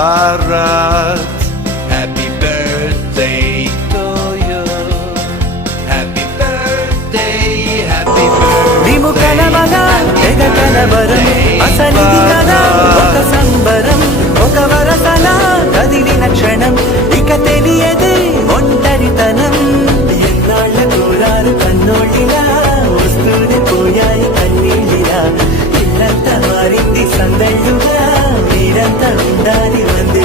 Bharat. Happy birthday to you. Happy birthday, happy birthday. Nimu kalavada, ega kalavaram, asalidi kada, oka sambaram, oka varasala, kadilina kshanam, ika teliyade ఒంటరితనం. ఎన్నాళ్ళ కోరారు కన్నోళ్ళిలా, వస్తూనే పోయాయి కన్నీళ్ళిలా. ఇల్లంతా మారింది సందళ్ళుగా, మీరంతా ఉండాలి వందే